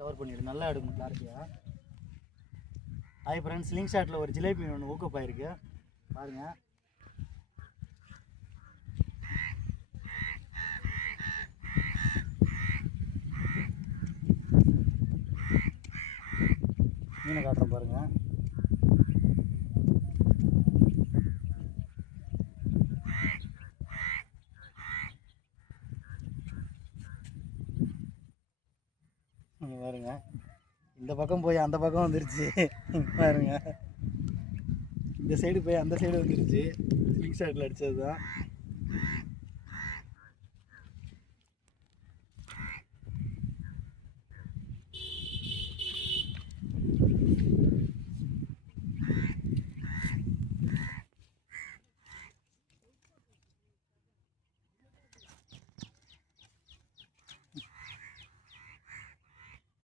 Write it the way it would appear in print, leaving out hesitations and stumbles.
Cover பண்ணிவிடு, நல்லா எடுக்கணும் கிளாரிட்டியாக. Hi friends, sling ஷாட்டில் ஒரு ஜிலேபி மீன் ஒன்று ஊக்கப்பாயிருக்கு பாருங்கள். மீனை காட்டுறேன் பாருங்கள். பாருங்க, இந்த பக்கம் போய் அந்த பக்கம் வந்துருச்சு பாருங்க. இந்த சைடு போய் அந்த சைடு வந்துருச்சு. ஸ்லிங் ஷாட்டில் அடித்தது தான்.